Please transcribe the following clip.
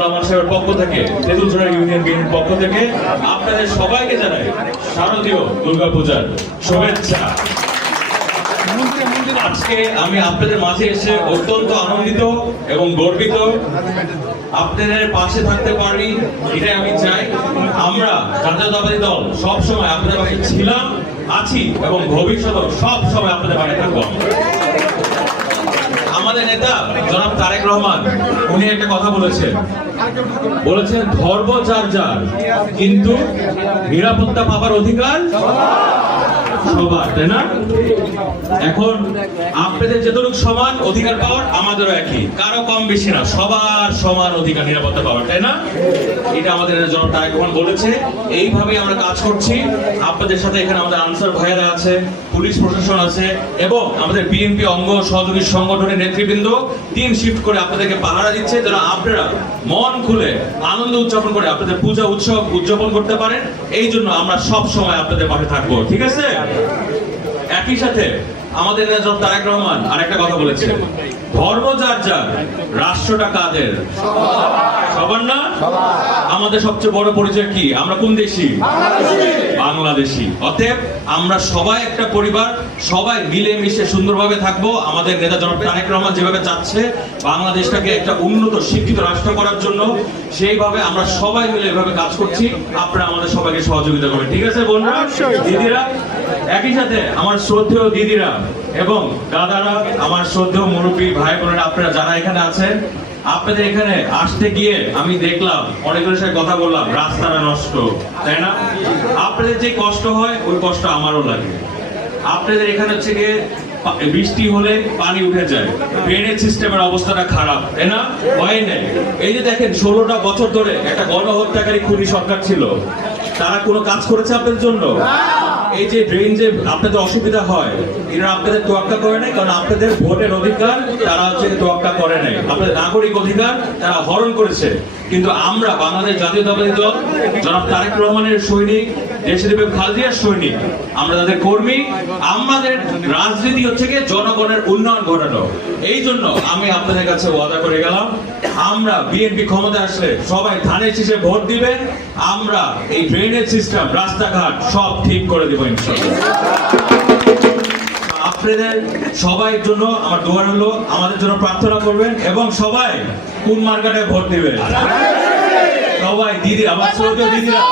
রহমান সাহেবের পক্ষ থেকে, তেঁতুলছড়া ইউনিয়ন বিএনপির পক্ষ থেকে আপনাদের সবাইকে জানাই শারদীয় দুর্গাপূজার শুভেচ্ছা। আজকে আমি আপনাদের মাঝে এসে অত্যন্ত আনন্দিত এবং গর্বিত। আপনাদের পাশে থাকতে পারি, এটাই আমি চাই। আমরা জাতীয়তাবাদী দল সব আপনাদের ছিলাম, আছি এবং ভবিষ্যতেও সব সময় আপনাদের পাশে থাকব আমাদের নেতা জনাব তারেক রহমান, উনি একটা কথা বলেছেন। বলেছেন, ধর্ম যার যার, কিন্তু নিরাপত্তা পাবার অধিকার এখন আপনাদের যেটুকু সমান অধিকার পাওয়ার আমাদেরও একই। কারও কম বেশি না, সবার সমান অধিকার, নিরাপত্তা পাওয়ার, তাই না? এটা আমাদের জনাব তারেক বলেছে। আমরা কাজ করছি। আপনাদের সাথে এখানে আমাদের আনসার ভাইয়েরা আছে, পুলিশ প্রশাসন আছে, এবং আমাদের বিএনপি অঙ্গ সহযোগী সংগঠনের নেতৃবৃন্দ। শিফট করে আপনাদেরকে পাহারা দিচ্ছে আপনারা মন খুলে আনন্দ উদযাপন করে আপনাদের পূজা উৎসব উদযাপন করতে পারেন। এই জন্য আমরা সব সময় আপনাদের পাশে থাকব, ঠিক আছে? একই সাথে আমাদের নেতা তারেক রহমান আরেকটা কথা বলেছে। ধর্ম যার যার রাষ্ট্রটা কাদের? সবার না? আমাদের সবচেয়ে বড় পরিচয় কি? আমরা কোন দেশি? বাংলাদেশি। অতএব আমরা সবাই একটা পরিবার সবাই মিলে মিশে সুন্দরভাবে থাকব। আমাদের নেতা জনাব তারেক রহমান যেভাবে চাচ্ছে বাংলাদেশটাকে একটা উন্নত শিক্ষিত রাষ্ট্র করার জন্য সেইভাবে আমরা সবাই মিলে এভাবে কাজ করছি। আপনারা আমাদের সবাইকে সহযোগিতা করবেন। ঠিক আছে বন্ধুরা? দিদিরা একই সাথে আমার শ্রদ্ধেয় দিদিরা এবং দাদারা, আমার শ্রদ্ধেয় মুরব্বী ভাই বোনেরা, আপনারা যারা এখানে আছেন, আপনাদের এখানে আসতে গিয়ে আমি দেখলাম, অনেকের সাথে কথা বললাম, রাস্তাটা নষ্ট, তাই না? আপনাদের যে কষ্ট হয়, ওই কষ্ট আমারও লাগে। আপনাদের এখানে হচ্ছে গিয়ে বৃষ্টি হলে পানি উঠে যায় ড্রেনেজ সিস্টেমের অবস্থাটা খারাপ, তাই না? হয় নাই। এই যে দেখেন, ষোলোটা বছর ধরে একটা গণহত্যাকারী খুনি সরকার ছিল। তারা কোনো কাজ করেছে আপনাদের জন্য? এই যে ড্রেন যে আপনাদের অসুবিধা হয়, এরা আপনাদের তোয়াক্কা করে নাই কারণ আপনাদের ভোটের অধিকার, তারা হচ্ছে তোয়াক্কা করে নাই আপনাদের নাগরিক অধিকার, তারা হরণ করেছে। কিন্তু আমরা বাংলাদেশ জাতীয়তাবাদী দল, জনাব তারেক রহমানের সৈনিক দেশদেবের খালদিয়ার সৈনিক, আমরা তাদের কর্মী, আমাদের রাজনীতি হচ্ছে গিয়ে জনগণের উন্নয়ন ঘটানো। এই জন্য আমি আপনাদের কাছে ওয়াদা করে গেলাম, আমরা বিএনপি ক্ষমতায় আসলে সবাই ধানের শীষে ভোট দিবেন আমরা এই ড্রেনেজ সিস্টেম রাস্তাঘাট সব ঠিক করে দেবো আপনাদের সবাই জন্য আমার দোয়ার হলো আমাদের জন্য প্রার্থনা করবেন এবং সবাই কোন মার্কাটায় ভোট দিবেন? সবাই, দিদি, আমার ছোট দিদিরা।